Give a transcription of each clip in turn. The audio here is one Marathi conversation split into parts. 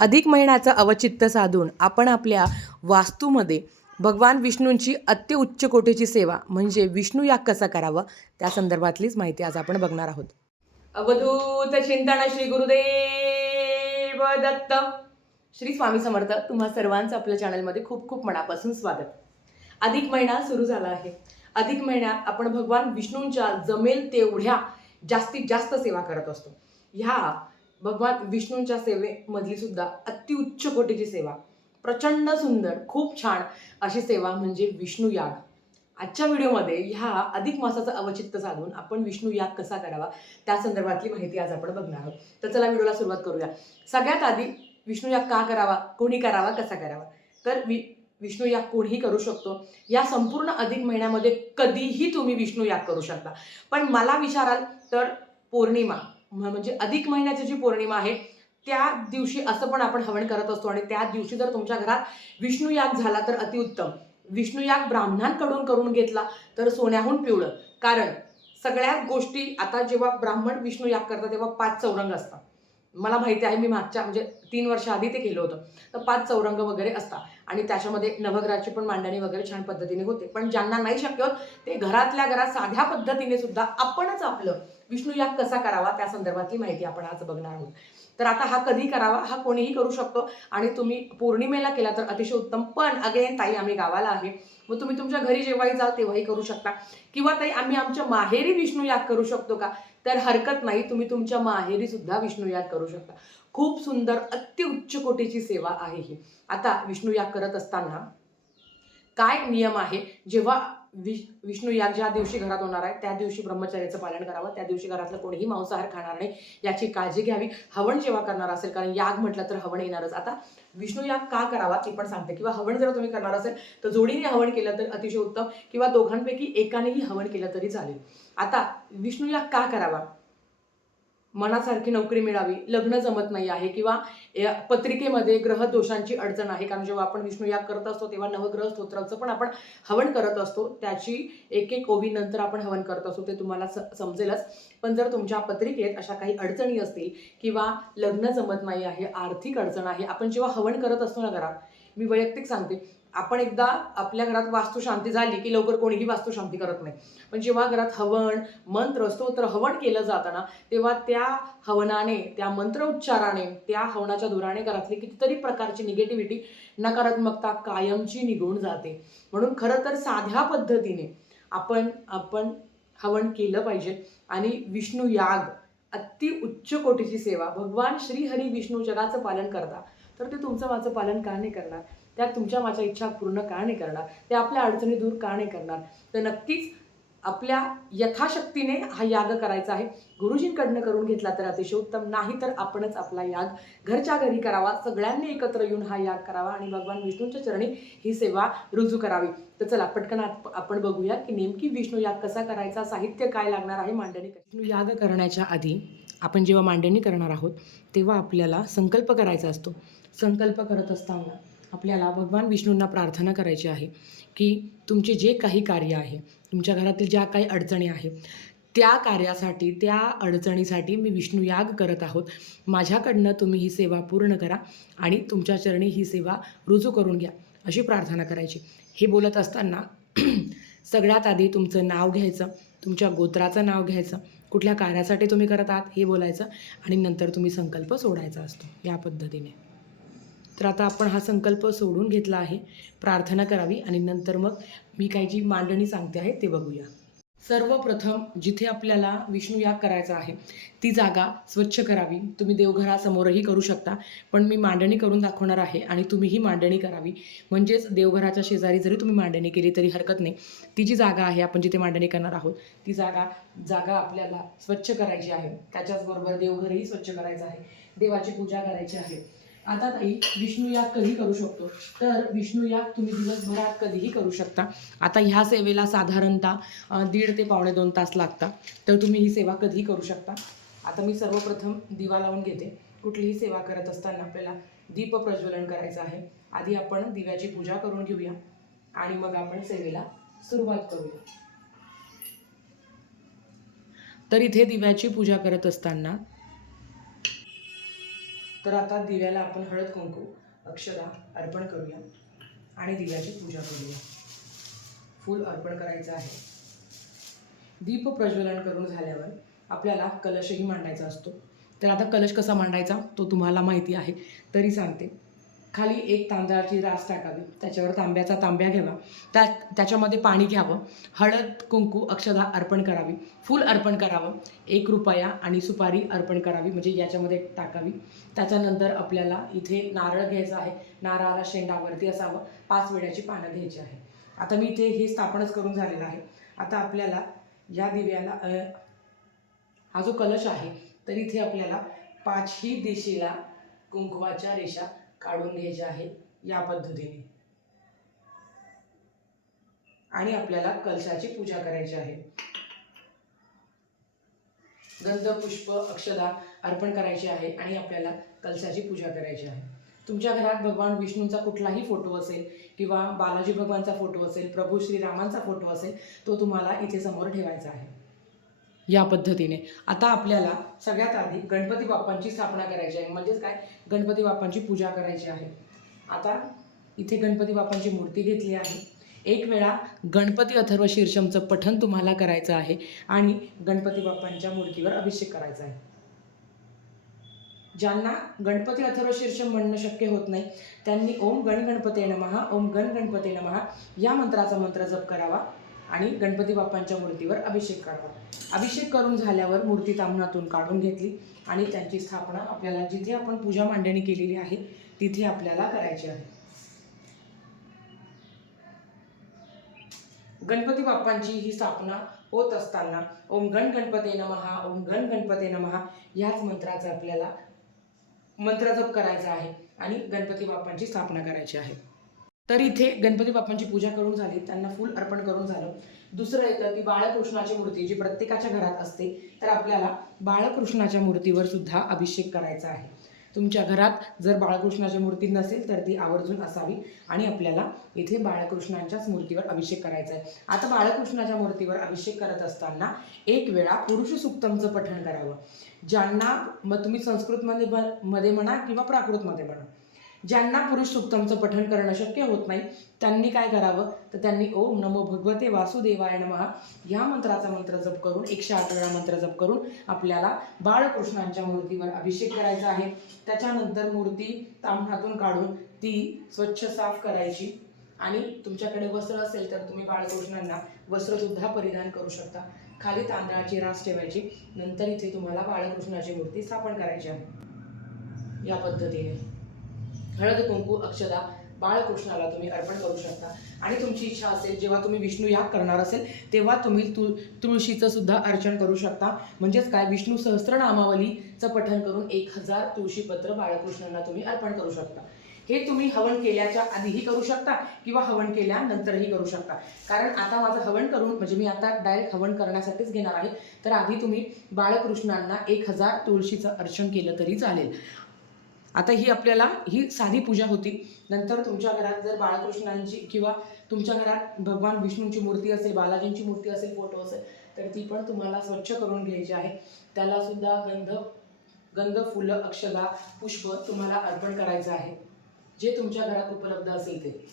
अधिक महिन्याचं अवचित्त साधून आपण आपल्या वास्तूमध्ये भगवान विष्णूंची अत्युच्च कोटीची सेवा म्हणजे विष्णू याग कसा करावा त्या संदर्भातलीच माहिती आज आपण बघणार आहोत. अवधूत चिंतन श्री गुरुदेव दत्त. श्री स्वामी समर्थ. तुम्हा सर्वांचं आपल्या चॅनलमध्ये खूप खूप मनापासून स्वागत. अधिक महिना सुरू झाला आहे. अधिक महिन्यात आपण भगवान विष्णूंच्या जमेल तेवढ्या जास्तीत जास्त सेवा करत असतो. ह्या भगवान विष्णूंच्या सेवेमधली सुद्धा अतिउच्च कोटीची सेवा, प्रचंड सुंदर, खूप छान अशी सेवा म्हणजे विष्णू याग. आजच्या व्हिडिओमध्ये ह्या अधिक मासाचं अवचित्त साधून आपण विष्णू याग कसा करावा त्या संदर्भातली माहिती आज आपण बघणार आहोत. तर चला व्हिडिओला सुरुवात करूया. सगळ्यात आधी विष्णू याग का करावा, कोणी करावा, कसा करावा? तर विष्णू याग कोणीही करू शकतो. या संपूर्ण अधिक महिन्यामध्ये कधीही तुम्ही विष्णू याग करू शकता. पण मला विचाराल तर पौर्णिमा म्हणजे अधिक महिन्याची जी पौर्णिमा आहे त्या दिवशी असं पण आपण हवन करत असतो आणि त्या दिवशी जर तुमच्या घरात विष्णू याग झाला तर अतिउत्तम. विष्णू याग ब्राह्मणांकडून करून घेतला तर सोन्याहून पिवळं. कारण सगळ्या गोष्टी आता जेव्हा ब्राह्मण विष्णू याग करतात तेव्हा 5 चौरंग असतात. मला माहिती आहे, मी मागच्या म्हणजे 3 वर्ष आधी ते केलं होतं. तर 5 चौरंग वगैरे असतात आणि त्याच्यामध्ये नवग्रहाची पण मांडणी वगैरे छान पद्धतीने होते. पण ज्यांना नाही शक्य होत ते घरातल्या घरात साध्या पद्धतीने सुद्धा आपणच आपलं विष्णू याग कसा करावा त्या संदर्भातली माहिती आपण आज बघणार आहोत. तर आता हा कधी करावा, हा कोणीही करू शकतो आणि तुम्ही पौर्णिमेला केला तर अतिशय उत्तम. पण अगेन ताई आम्ही गावाला आहे, मग तुम्ही तुमच्या घरी जेव्हाही जाल तेव्हाही करू शकता. किंवा ताई आम्ही आमच्या माहेरी विष्णू याग करू शकतो का? तर हरकत नाही, तुम्ही तुमच्या माहेरी सुद्धा विष्णू याग करू शकता. खूप सुंदर अत्युच्च कोटीची सेवा आहे ही. आता विष्णू याग करत असताना काय नियम आहे? जेव्हा विष्णू याग ज्या दिवशी घरात होणार आहे त्या दिवशी ब्रह्मचर्याचं पालन करावं. त्या दिवशी घरातलं कोणीही मांसाहार खाणार नाही याची काळजी घ्यावी. हवन जेव्हा करणार असेल, कारण याग म्हटलं तर हवन येणारच. आता विष्णू याग का करावा ते पण सांगते. किंवा हवन जर तुम्ही करणार असेल तर जोडीने हवन केलं तर अतिशय उत्तम, किंवा दोघांपैकी एकानेही हवन केलं तरी चालेल. आता विष्णू याग का करावा? मनासारखी नोकरी मिळावी, लग्न जमत नाही आहे, किंवा पत्रिकेमध्ये ग्रह दोषांची अडचण आहे. कारण जेव्हा आपण विष्णू याग करत असतो तेव्हा नवग्रह स्तोत्राचं पण आपण हवन करत असतो. त्याची एक एक ओवी नंतर आपण हवन करत असतो, ते तुम्हाला समजेलच. पण जर तुमच्या पत्रिकेत अशा काही अडचणी असतील किंवा लग्न जमत नाही आहे, आर्थिक अडचण आहे, आपण जेव्हा हवन करत असतो ना घरात, मी वैयक्तिक सांगते, आपण एकदा आपल्या घरात वास्तुशांती झाली की लवकर कोणीही वास्तुशांती करत नाही. पण जेव्हा घरात हवन, मंत्र, स्तोत्र, हवन केलं जातं ना, तेव्हा त्या हवनाने, त्या मंत्र उच्चाराने, त्या हवनाच्या धुराने घरातली कितीतरी प्रकारची निगेटिव्हिटी, नकारात्मकता कायमची निघून जाते. म्हणून खरं तर साध्या पद्धतीने आपण हवन केलं पाहिजे. आणि विष्णू याग अति उच्च कोटीची सेवा. भगवान श्री हरी विष्णू जगाचं पालन करतात, तर ते तुमचं माझं पालन का नाही करणार? त्या तुमच्या माझ्या इच्छा पूर्ण का नाही करणार? ते आपल्या अडचणी दूर का नाही करणार? तर नक्कीच आपल्या यथाशक्तीने हा याग करायचा आहे. गुरुजींकडनं करून घेतला तर अतिशय उत्तम, नाही तर आपणच आपला याग घरच्या घरी करावा. सगळ्यांनी एकत्र येऊन हा याग करावा आणि भगवान विष्णूंच्या चरणी ही सेवा रुजू करावी. तर चला पटकन आपण बघूया की नेमकी विष्णू याग कसा करायचा, साहित्य काय लागणार आहे, मांडणी कशी. विष्णू याग करण्याच्या आधी आपण जेव्हा मांडणी करणार आहोत तेव्हा आपल्याला संकल्प करायचा असतो. संकल्प करत असताना आपल्याला भगवान विष्णूंना प्रार्थना करायची आहे की तुमचे जे काही कार्य आहे, तुमच्या घरातील ज्या काही अडचणी आहेत, त्या कार्यासाठी, त्या अडचणीसाठी मी विष्णू याग करत आहोत. माझ्याकडनं तुम्ही ही सेवा पूर्ण करा आणि तुमच्या चरणी ही सेवा रुजू करून घ्या, अशी प्रार्थना करायची. हे बोलत असताना सगळ्यात आधी तुमचं नाव घ्यायचं, तुमच्या गोत्राचं नाव घ्यायचं, कुठल्या कार्यासाठी तुम्ही करत आहात हे बोलायचं आणि नंतर तुम्ही संकल्प सोडायचा असतो या पद्धतीने. तर आता आपण हा संकल्प सोडून घेतला आहे, प्रार्थना करावी आणि नंतर मग मी काही जी मांडणी सांगते आहे ते बघूया. सर्वप्रथम जिथे आपल्याला विष्णू याग करायचा आहे ती जागा स्वच्छ करावी. तुम्ही देवघरासमोरही करू शकता, पण मी मांडणी करून दाखवणार आहे आणि तुम्हीही मांडणी करावी. म्हणजेच देवघराच्या शेजारी जरी तुम्ही मांडणी केली तरी हरकत नाही. ती जी जागा आहे आपण जिथे मांडणी करणार आहोत ती जागा आपल्याला स्वच्छ करायची आहे. त्याच्याचबरोबर देवघरही स्वच्छ करायचं आहे, देवाची पूजा करायची आहे. आता ताई विष्णू याग कधी करू शकतो? तर विष्णू याग तुम्ही दिवसभरात कधीही करू शकता. आता ह्या सेवेला साधारणतः 1.5 ते पावणे 2 तास लागतात. तर तुम्ही ही सेवा कधीही करू शकता. आता मी सर्वप्रथम दिवा लावून घेते. कुठलीही सेवा करत असताना आपल्याला दीप प्रज्वलन करायचं आहे. आधी आपण दिव्याची पूजा करून घेऊया आणि मग आपण सेवेला सुरुवात करूया. तर इथे दिव्याची पूजा करत असताना तर आता दिव्याला आपण हळद कुंकू अक्षदा अर्पण करूया आणि दिव्याची पूजा करूया. फूल अर्पण करायचं आहे. दीप प्रज्वलन करून झाल्यावर आपल्याला कलशही मांडायचा असतो. तर आता कलश कसा मांडायचा तो तुम्हाला माहिती आहे तरी सांगते. खाली एक तांदळाची रास टाकावी, त्याच्यावर तांब्या घ्यावा, त्याच्यामध्ये पाणी घ्यावं, हळद कुंकू अक्षदा अर्पण करावी, फूल अर्पण करावं, 1 रुपया आणि सुपारी अर्पण करावी म्हणजे याच्यामध्ये टाकावी. त्याच्यानंतर आपल्याला इथे नारळ घ्यायचा आहे. नारळाला शेंडावरती असावं, 5 विड्याची पानं घ्यायची आहे. आता मी इथे हे स्थापनच करून झालेलं आहे. आता आपल्याला या दिव्याला हा जो कलश आहे तर इथे आपल्याला 5ही दिशेला कुंकवाच्या रेषा काढून घ्यायच्या आहे या पद्धतीने आणि आपल्याला कलशाची पूजा करायची आहे. गंध पुष्प अक्षदा अर्पण करायची आहे आणि आपल्याला कलशाची पूजा करायची आहे. तुमच्या घरात भगवान विष्णूंचा कुठलाही फोटो असेल किंवा बालाजी भगवानचा फोटो असेल, प्रभू श्रीरामांचा फोटो असेल, तो तुम्हाला इथे समोर ठेवायचा आहे या पद्धतीने. आता आपल्याला सगळ्यात आधी गणपती बाप्पांची स्थापना करायची आहे, म्हणजेच काय गणपती बाप्पांची पूजा करायची आहे. आता इथे गणपती बाप्पांची मूर्ती घेतली आहे. एक वेळा गणपती अथर्व शीर्षमचं पठण तुम्हाला करायचं आहे आणि गणपती बाप्पांच्या मूर्तीवर अभिषेक करायचा आहे. ज्यांना गणपती अथर्व शीर्षम म्हणणं शक्य होत नाही त्यांनी ओम गण गणपते नमः, ओम गण गणपते नमः या मंत्राचा मंत्र जप करावा आणि गणपती बाप्पांच्या मूर्तीवर अभिषेक करावा. अभिषेक करून झाल्यावर मूर्ती ताम्हणातून काढून घेतली आणि त्यांची स्थापना आपल्याला जिथे आपण पूजा मांडणी केलेली आहे तिथे आपल्याला करायची आहे. गणपती बाप्पांची ही स्थापना होत असताना ओम गण गणपते नमः, ओम गण गणपते नमः याच मंत्राचा आपल्याला मंत्रजप करायचा आहे आणि गणपती बाप्पांची स्थापना करायची आहे. तर इथे गणपती बाप्पांची पूजा करून झाली, त्यांना फूल अर्पण करून झालं. दुसरं येतं की बाळकृष्णाची मूर्ती जी प्रत्येकाच्या घरात असते, तर आपल्याला बाळकृष्णाच्या मूर्तीवर सुद्धा अभिषेक करायचा आहे. तुमच्या घरात जर बाळकृष्णाची मूर्ती नसेल तर ती आवर्जून असावी आणि आपल्याला इथे बाळकृष्णाच्याच मूर्तीवर अभिषेक करायचा आहे. आता बाळकृष्णाच्या मूर्तीवर अभिषेक करत असताना एक वेळा पुरुष सूक्तमचं पठण करावं. ज्यांना मग तुम्ही संस्कृतमध्ये म्हणा किंवा प्राकृतमध्ये म्हणा, ज्यांना पुरुष सूक्तमचं पठण करणं शक्य होत नाही त्यांनी काय करावं तर त्यांनी ओम नमो भगवते वासुदेवाय नमः या मंत्राचा मंत्र जप करून 108 वेळा मंत्र जप करून आपल्याला बाळकृष्णांच्या मूर्तीवर अभिषेक करायचा आहे. त्याच्यानंतर मूर्ती ताम्हणातून काढून ती स्वच्छ साफ करायची आणि तुमच्याकडे वस्त्र असेल तर तुम्ही बाळकृष्णांना वस्त्रसुद्धा परिधान करू शकता. खाली तांदळाची रास ठेवायची. नंतर इथे तुम्हाला बाळकृष्णाची मूर्ती स्थापन करायची आहे या पद्धतीने. हळद कुंकू अक्षदा बाळकृष्णाला तुम्ही अर्पण करू शकता आणि तुमची इच्छा असेल जेव्हा तुम्ही विष्णू याग करणार असेल तेव्हा तुम्ही तुळशीचं सुद्धा अर्चन करू शकता. म्हणजेच काय विष्णू सहस्त्रनामावलीचं पठण करून 1000 तुळशीपत्र बाळकृष्णांना तुम्ही अर्पण करू शकता. हे तुम्ही हवन केल्याच्या आधीही करू शकता किंवा हवन केल्यानंतरही करू शकता. कारण आता माझं हवन करून म्हणजे मी आता डायरेक्ट हवन करण्यासाठीच घेणार आहे, तर आधी तुम्ही बाळकृष्णांना 1000 तुळशीचं अर्चन केलं तरी चालेल. आता ही साधी पूजा होती. नंतर तुमच्या घरात जर बाळकृष्णांची किंवा तुमच्या घरात भगवान विष्णूंची मूर्ती असेल, बालाजींची मूर्ती असेल, फोटो असेल तर ती पण तुम्हाला स्वच्छ करून घ्यायची आहे. त्याला सुद्धा गंध फुलं अक्षदा पुष्प तुम्हाला अर्पण करायचं आहे जे तुमच्या घरात उपलब्ध असेल ते.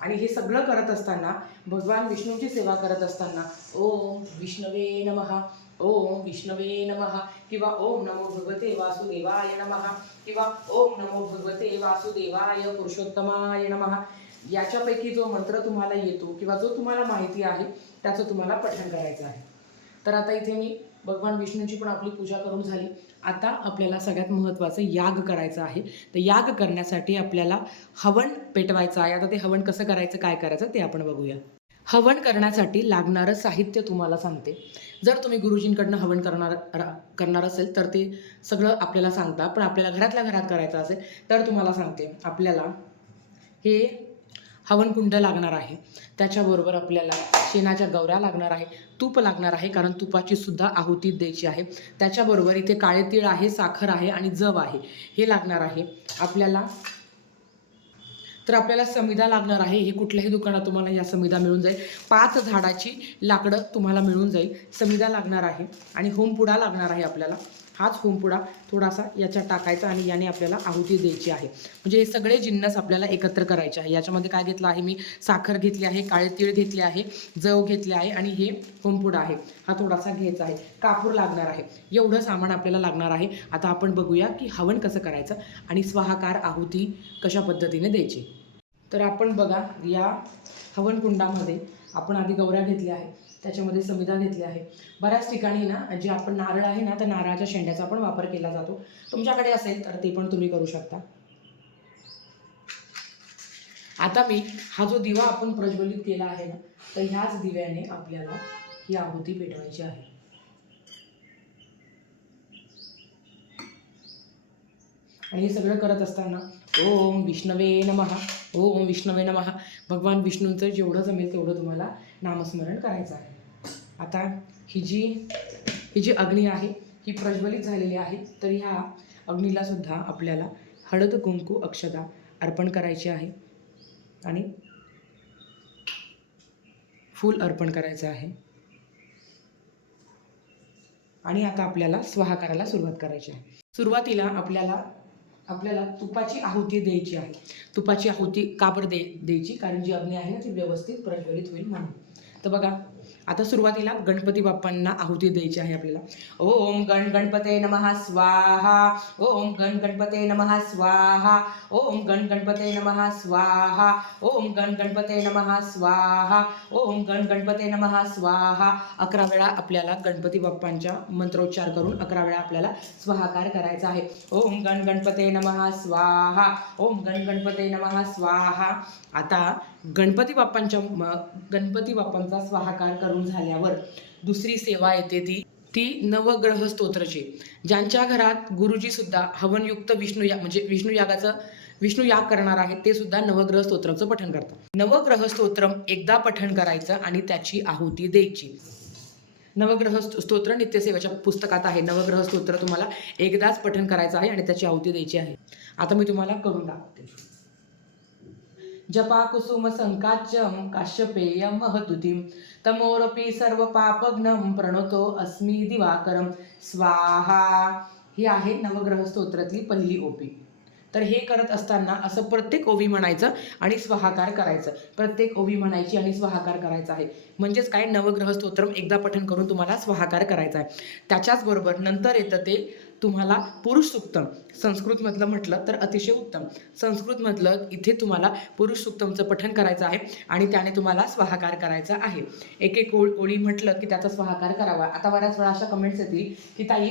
आणि हे सगळं करत असताना भगवान विष्णूंची सेवा करत असताना ओम विष्णवे नमः, ओम विष्णवे नमः किंवा ओम नमो भगवते वासुदेवाय नमः किंवा ओम नमो भगवते वासुदेवाय पुरुषोत्तमाय नमः याच्यापैकी जो मंत्र तुम्हाला येतो किंवा जो तुम्हाला माहिती आहे त्याचं तुम्हाला पठण करायचं आहे. तर आता इथे मी भगवान विष्णूंची पण आपली पूजा करून झाली. आता आपल्याला सगळ्यात महत्त्वाचं याग करायचं आहे. तर याग करण्यासाठी आपल्याला हवन पेटवायचं आहे. आता ते हवन कसं करायचं, काय करायचं ते आपण बघूया. हवन करण्यासाठी लागणारं साहित्य तुम्हाला सांगते. जर तुम्ही गुरुजींकडनं हवन करणार असेल तर ते सगळं आपल्याला सांगता, पण आपल्याला घरातल्या घरात करायचं असेल तर तुम्हाला सांगते. आपल्याला हे हवनकुंड लागणार आहे, त्याच्याबरोबर आपल्याला शेणाच्या गौऱ्या लागणार आहे, तूप लागणार आहे कारण तुपाची सुद्धा आहुती द्यायची आहे. त्याच्याबरोबर इथे काळे तीळ आहे, साखर आहे आणि जव आहे हे लागणार आहे आपल्याला. तर आपल्याला समिधा लागणार आहे. हे कुठल्याही दुकानात तुम्हाला या समिधा मिळून जाईल. 5 झाडाची लाकडं तुम्हाला मिळून जाईल. समिधा लागणार आहे आणि होमपुडा लागणार आहे आपल्याला. हाच होमपुडा थोडासा याच्यात टाकायचा आणि याने आपल्याला आहुती द्यायची आहे. म्हणजे हे सगळे जिन्नस आपल्याला एकत्र करायचे आहे. याच्यामध्ये काय घेतलं आहे मी, साखर घेतली आहे, काळे तीळ घेतले आहे, जव घेतले आहे आणि हे होमपुडा आहे, हा थोडासा घ्यायचा आहे, कापूर लागणार आहे. एवढं सामान आपल्याला लागणार आहे. आता आपण बघूया की हवन कसं करायचं आणि स्वाहाकार आहुती कशा पद्धतीने द्यायची. तर आपण बघा, या हवनकुंडामध्ये आपण आधी गौऱ्या घेतल्या आहे, त्याच्यामध्ये समिधा घेतली आहे. बऱ्याच ठिकाणी ना जे आपण नारळ आहे ना, तर नारळाच्या शेंड्याचा पण वापर केला जातो. तुमच्याकडे असेल तर ते पण तुम्ही करू शकता. आता मी हा जो दिवा आपण प्रज्वलित केला आहे ना, तर ह्याच दिव्याने आपल्याला ही आहुती पेटवायची आहे. आणि हे सगळं करत असताना ओम विष्णवे नमः, ओम विष्णवे नमः, भगवान विष्णूंचं जेवढं जमेल तेवढं तुम्हाला नामस्मरण करायचं आहे. आता ही जी अग्नी आहे ही प्रज्वलित झालेली आहे. तर ह्या अग्नीला सुद्धा आपल्याला हळद कुंकू अक्षता अर्पण करायची आहे आणि फूल अर्पण करायचं आहे. आणि आता आपल्याला स्वाहाकाराला सुरुवात करायची आहे. सुरुवातीला आपल्याला तुपाची आहुती द्यायची आहे. तुपाची आहुती का बरं द्यायची, कारण जी अग्नी आहे ना ती व्यवस्थित प्रज्वलित होईल म्हणून. तर बघा, आता सुरुवातीला गणपती बाप्पांना आहुती द्यायची आहे आपल्याला. ओम गणपते नमः स्वाहा, ओम गणपते नमः स्वाहा, ओम गणपते नमः स्वाहा, ओम गणपते नमः स्वाहा, ओम गणपते नमः स्वाहा. 11 वेळा आपल्याला गणपती बाप्पांच्या मंत्रोच्चार करून 11 वेळा आपल्याला स्वाहाकार करायचा आहे. ओम गणपते नमः स्वाहा, ओम गणपते नमः स्वाहा. आता गणपती बाप्पांचा स्वाहाकार करून झाल्यावर दुसरी सेवा येते ती नवग्रह स्तोत्रची. ज्यांच्या घरात गुरुजी सुद्धा हवनयुक्त विष्णू याग करणार आहेत ते सुद्धा नवग्रह स्तोत्राचं पठण करतात. नवग्रह स्तोत्रम एकदा पठण करायचं आणि त्याची आहुती द्यायची. नवग्रह स्तोत्र नित्यसेवेच्या पुस्तकात आहे. नवग्रह स्तोत्र तुम्हाला एकदाच पठण करायचं आहे आणि त्याची आहुती द्यायची आहे. आता मी तुम्हाला करून दाखवते. जपा कुसुम संकाच्यम काश्यपेय महतुतीम तमोरपी सर्व पापघ्नम प्रणतो अस्मी दिवाकरम स्वाहा. ही आहे नवग्रह स्तोत्रातली पहिली ओपी. तर हे करत असताना असं प्रत्येक ओवी म्हणायचं आणि स्वाहाकार करायचं. प्रत्येक ओवी म्हणायची आणि स्वाहाकार करायचा आहे. म्हणजेच काय, नवग्रह स्तोत्रम एकदा पठण करून तुम्हाला स्वाहाकार करायचा आहे. त्याच्याच बरोबर नंतर येतं ते तुम्हाला पुरुष सुक्तम. संस्कृतमधलं म्हटलं तर अतिशय उत्तम. संस्कृतमधलं इथे तुम्हाला पुरुष सुक्तमचं पठण करायचं आहे आणि त्याने तुम्हाला स्वाहाकार करायचा आहे. एक एक ओळी म्हटलं की त्याचा स्वाहाकार करावा. आता बऱ्याच वेळा अशा कमेंट्स येतील की ताई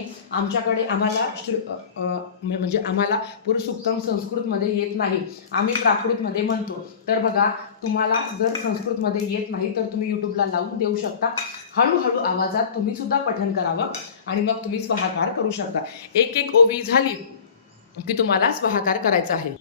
आम्हाला पुरुष सुक्तम संस्कृतमध्ये येत नाही, आम्ही प्राकृतमध्ये म्हणतो. तर बघा, तुम्हाला जर संस्कृतमध्ये येत नाही तर तुम्ही यूट्यूबला लावून देऊ शकता. हळूहळू आवाजात तुम्ही सुद्धा पठण करावं आणि मग तुम्ही स्वाहाकार करू शकता. एक एक ओवी झाली की तुम्हाला स्वाहाकार करायचा आहे.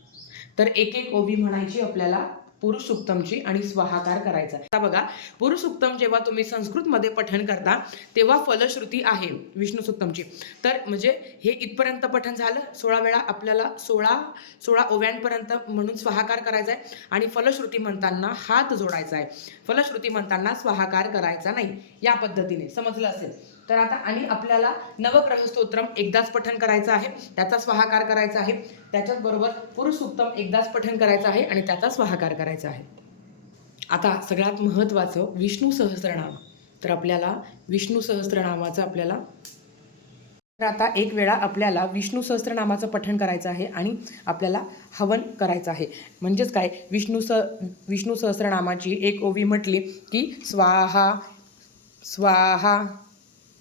तर एक एक ओवी म्हणायची आपल्याला पुरुष सुक्तमची आणि स्वाहाकार करायचा. आता बघा, पुरुष सुक्तम जेव्हा तुम्ही संस्कृतमध्ये पठण करता तेव्हा फलश्रुती आहे विष्णू सुक्तमची. तर म्हणजे हे इथपर्यंत पठण झालं. 16 वेळा आपल्याला 16 ओव्यांपर्यंत म्हणून स्वाहाकार करायचा आहे आणि फलश्रुती म्हणताना हात जोडायचा आहे. फलश्रुती म्हणताना स्वाहाकार करायचा नाही. या पद्धतीने समजलं असेल तर आता. आणि आपल्याला नवग्रह स्तोत्रम एकदाच पठण करायचं आहे, त्याचा स्वाहाकार करायचा आहे. त्याच्याच बरोबर पुरुष सुक्तम एकदाच पठण करायचं आहे आणि त्याचा स्वाहाकार करायचा आहे. आता सगळ्यात महत्त्वाचं विष्णू सहस्त्रनाम. तर आपल्याला विष्णू सहस्त्रनामाचं तर आता एक वेळा आपल्याला विष्णू सहस्त्रनामाचं पठण करायचं आहे आणि आपल्याला हवन करायचं आहे. म्हणजेच काय, विष्णू सहस्त्रनामाची एक ओवी म्हटली की स्वाहा स्वाहा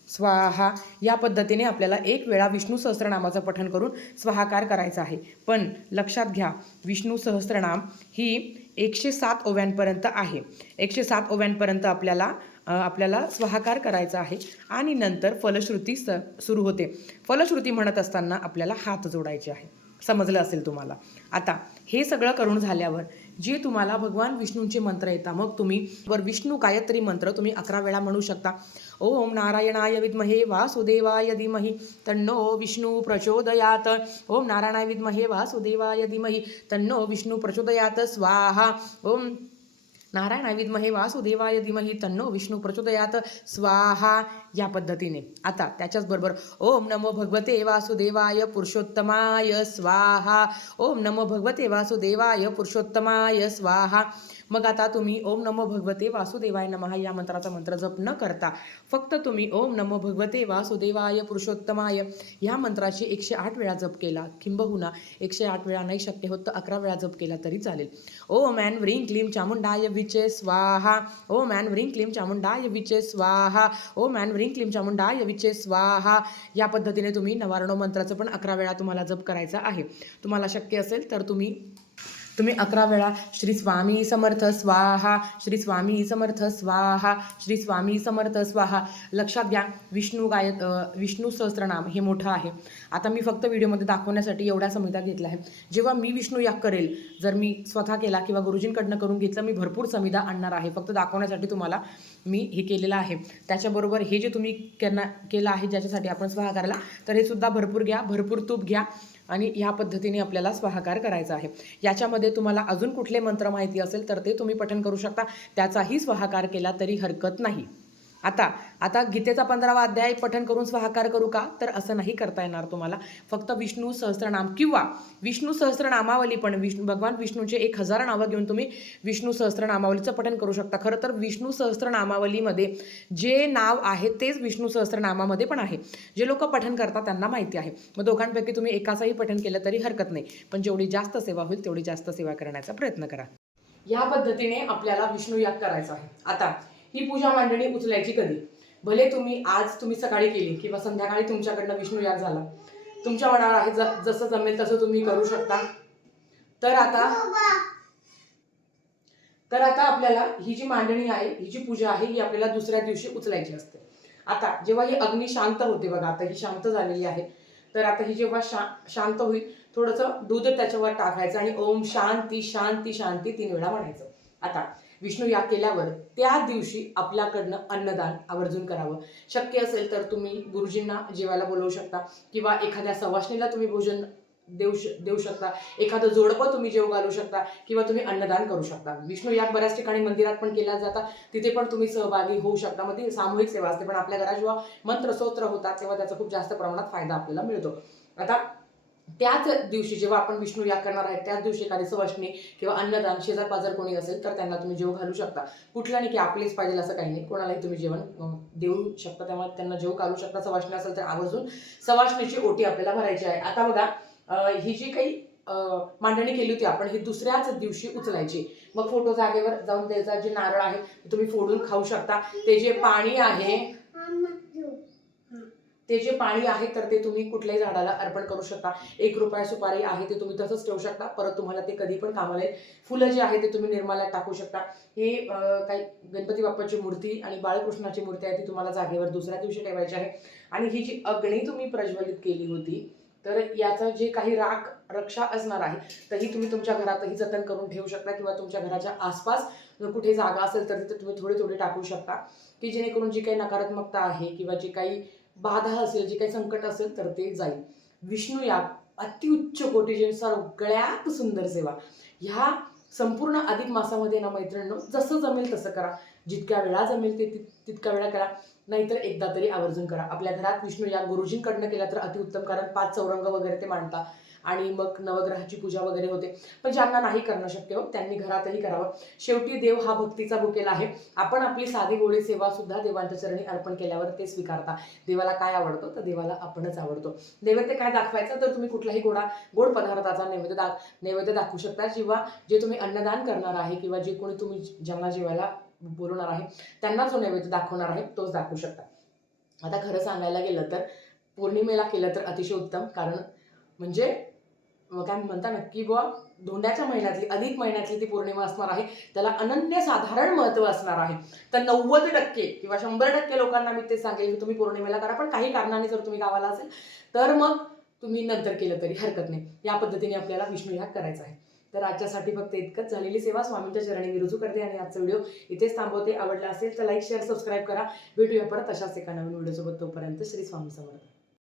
स्वाहा या पद्धतीने आपल्याला एक वेळा विष्णू सहस्त्रनामाचं पठण करून स्वाहाकार करायचा आहे. पण लक्षात घ्या, विष्णू सहस्त्रनाम ही 107 ओव्यांपर्यंत आहे. 107 ओव्यांपर्यंत आपल्याला स्वाहाकार करायचा आहे आणि नंतर फलश्रुती सुरू होते. फलश्रुती म्हणत असताना आपल्याला हात जोडायचे आहे. समजलं असेल तुम्हाला. आता हे सगळं करून झाल्यावर जे तुम्हाला भगवान विष्णूंचे मंत्र येतात, मग तुम्ही विष्णू गायत्री मंत्र तुम्ही 11 वेळा म्हणू शकता. ओम नारायणाय विद्महे वासुदेवाय धीमहि तन्नो विष्णू प्रचोदयात. ओम नारायणाय विद्महे वासुदेवाय धीमहि तन्नो विष्णू प्रचोदयात स्वाहा. ओम नारायणाय विद्महे वासुदेवाय धीमहि तन्नो विष्णू प्रचोदयात स्वाहा. या पद्धतीने आता त्याच्याच बरोबर ओम नमो भगवते वासुदेवाय पुरुषोत्तमाय स्वाहा. ओम नमो भगवते वासुदेवाय पुरुषोत्तमाय स्वाहा. मग आता तुम्ही ओम नमो भगवते वासुदेवाय नमः या मंत्राचा मंत्र जप न करता फक्त तुम्ही ओम नमो भगवते वासुदेवाय पुरुषोत्तमाय या मंत्राची 108 वेळा जप केला, किंबहुना 108 वेळा नाही शक्य होत तर 11 वेळा जप केला तरी चालेल. ओम ऐं व्रीं क्लीं चामुंडाय विचे स्वाहा. ओम ऐं व्रीं क्लीं चामुंडाय विचे स्वाहा. ओम ऐं व्रीं क्लीं चामुंडाय विचे स्वाहा. या पद्धतीने तुम्ही नवारणव मंत्राचं पण 11 वेळा तुम्हाला जप करायचा आहे. तुम्हाला शक्य असेल तर तुम्ही 11 वेळा श्री स्वामी समर्थ स्वाहा, श्री स्वामी समर्थ स्वाहा, श्री स्वामी समर्थ स्वाहा. लक्षात घ्या, विष्णू सहस्त्रनाम हे मोठं आहे. आता मी फक्त व्हिडिओमध्ये दाखवण्यासाठी एवढा संहिता घेतला आहे. जेव्हा मी विष्णू याग करेल, जर मी स्वतः केला किंवा गुरुजींकडनं करून घेतलं, मी भरपूर संहिता आणणार आहे. फक्त दाखवण्यासाठी तुम्हाला मी हे केलेलं आहे. त्याच्याबरोबर हे जे तुम्ही केलं आहे ज्याच्यासाठी आपण स्वाहाकाराला, तर हे सुद्धा भरपूर घ्या, भरपूर तूप घ्या आणि ह्या पद्धतीने आपल्याला स्वाहाकार करायचा आहे. याच्यामध्ये तुम्हाला अजून कुठले मंत्र माहिती असेल तर ते तुम्ही पठण करू शकता. त्याचाही स्वाहाकार केला तरी हरकत नाही. आता गीतेचा 15वा अध्याय पठण करून स्वाहाकार करू का, तर असं नाही करता येणार तुम्हाला. फक्त विष्णू सहस्त्रनाम किंवा विष्णू सहस्त्रनामावली पण भगवान विष्णूचे 1000 नावं घेऊन तुम्ही विष्णू सहस्त्रनामावलीचं पठण करू शकता. खरं तर विष्णू सहस्त्रनामावलीमध्ये जे नाव आहे तेच विष्णू सहस्त्रनामामध्ये पण आहे. जे लोक पठण करतात त्यांना माहिती आहे. मग दोघांपैकी तुम्ही एकाचंही पठण केलं तरी हरकत नाही, पण जेवढी जास्त सेवा होईल तेवढी जास्त सेवा करण्याचा प्रयत्न करा. या पद्धतीने आपल्याला विष्णू याग करायचा आहे. आता ही पूजा मांडणी उचलायची कधी, भले तुम्ही सकाळी केली किंवा संध्याकाळी तुमच्याकडनं विष्णू याग झाला, तुमच्या मनावर आहे, जसं जमेल तसं तुम्ही करू शकता. तर आता आपल्याला ही जी मांडणी आहे, ही जी पूजा आहे, ही आपल्याला दुसऱ्या दिवशी उचलायची असते. आता जेव्हा ही अग्नी शांत होते बघा, आता ही शांत झालेली आहे, तर आता ही जेव्हा शांत होईल थोडंसं दूध त्याच्यावर टाकायचं आणि ओम शांती शांती शांती 3 वेळा म्हणायचं. आता विष्णू याग केल्यावर त्या दिवशी आपल्याकडनं अन्नदान आवर्जून करावं. शक्य असेल तर तुम्ही गुरुजींना जेवायला बोलवू शकता किंवा एखाद्या सवाष्णीला तुम्ही भोजन देऊ शकता. एखादं जोडपं तुम्ही जेव घालू शकता किंवा तुम्ही अन्नदान करू शकता. विष्णू याग बऱ्याच ठिकाणी मंदिरात पण केला जातात, तिथे पण तुम्ही सहभागी होऊ शकता. मग ती सामूहिक सेवा असते, पण आपल्या घरात जेव्हा मंत्र स्तोत्र होतात तेव्हा त्याचा खूप जास्त प्रमाणात फायदा आपल्याला मिळतो. आता त्याच दिवशी जेव्हा आपण विष्णू याग करणार आहे त्याच दिवशी एखादी सवाष्णी किंवा अन्नदान शेजार पाजार कोणी असेल तर त्यांना तुम्ही जेव घालू शकता. कुठल्या नाही की आपलेच पाहिजे असं काही नाही, कोणालाही तुम्ही जेवण देऊ शकता, त्यामुळे त्यांना जेव घालू शकता. सवाष्णी असेल तर आवर्जून सवाष्णीची ओटी आपल्याला भरायची आहे. आता बघा, ही जी काही मांडणी केली होती आपण, ही दुसऱ्याच दिवशी उचलायची. मग फोटो जागेवर जाऊन त्याचा जे नारळ आहे तुम्ही फोडून खाऊ शकता. ते जे पाणी आहे तर ते तुम्ही कुठल्याही झाडाला अर्पण करू शकता. 1 रुपया सुपारी आहे ते तुम्ही तसंच ठेवू शकता, परत तुम्हाला ते कधी पण कामाला येईल. फुलं जे आहे ते तुम्ही निर्माल्यात टाकू शकता. हे काही गणपती बाप्पाची मूर्ती आणि बाळकृष्णाची मूर्ती आहे ती तुम्हाला जागेवर दुसऱ्या दिवशी ठेवायची आहे. आणि ही जी अग्नी तुम्ही प्रज्वलित केली होती तर याचा जे काही रक्षा असणार आहे तर ही तुम्ही तुमच्या घरातही जतन करून ठेवू शकता किंवा तुमच्या घराच्या आसपास कुठे जागा असेल तर तिथे तुम्ही थोडे थोडे टाकू शकता, की जेणेकरून जी काही नकारात्मकता आहे किंवा जी काही बाधा असेल, जे काही संकट असेल तर ते जाईल. विष्णू याग अतिउच्च कोटीची सगळ्यात सुंदर सेवा. ह्या संपूर्ण अधिक मासामध्ये ना मैत्रिणींनो, जसं जमेल तसं करा. जितक्या वेळा जमेल तितक्या वेळा करा, नाहीतर एकदा तरी आवर्जून करा. आपल्या घरात विष्णू याग गुरुजींकडनं केला तर अतिउत्तम, कारण 5 चौरंग वगैरे ते मांडतात आणि मग नवग्रहाची पूजा वगैरे होते. पण ज्यांना नाही करणं शक्य हो त्यांनी घरातही करावं. शेवटी देव हा भक्तीचा भुकेला आहे. आपण आपली साधी गोळी सेवा सुद्धा देवांच्या चरणी अर्पण केल्यावर ते स्वीकारता. देवाला काय आवडतं तर देवाला आपणच आवडतो. नैवेद्य काय दाखवायचं तर तुम्ही कुठलाही गोड पदार्थाचा नैवेद्य दाखवू शकता, किंवा जे तुम्ही अन्नदान करणार आहे किंवा जे कोणी तुम्ही ज्यांना जेवायला बोलवणार आहे त्यांना जो नैवेद्य दाखवणार आहे तोच दाखवू शकता. आता खरं सांगायला गेलं तर पौर्णिमेला केलं तर अतिशय उत्तम, कारण म्हणजे काय म्हणता ना की बुवा धोंड्याच्या महिन्यातली अधिक महिन्यातली ती पौर्णिमा असणार आहे, त्याला अनन्यसाधारण महत्त्व असणार आहे. तर 90% किंवा 100% लोकांना मी ते सांगेल की तुम्ही पौर्णिमेला करा, पण काही कारणाने जर तुम्ही गावाला असेल तर मग तुम्ही नंतर केलं तरी हरकत नाही. या पद्धतीने आपल्याला विष्णू याग करायचा आहे. तर आजच्यासाठी फक्त इतकंच. झालेली सेवा स्वामींच्या चरणी मी रुजू करते आणि आजचा व्हिडिओ इथेच थांबवते. आवडला असेल तर लाईक शेअर सबस्क्राईब करा. भेटूया परत अशाच एका नवीन व्हिडिओसोबत. तोपर्यंत श्री स्वामी समर्थ.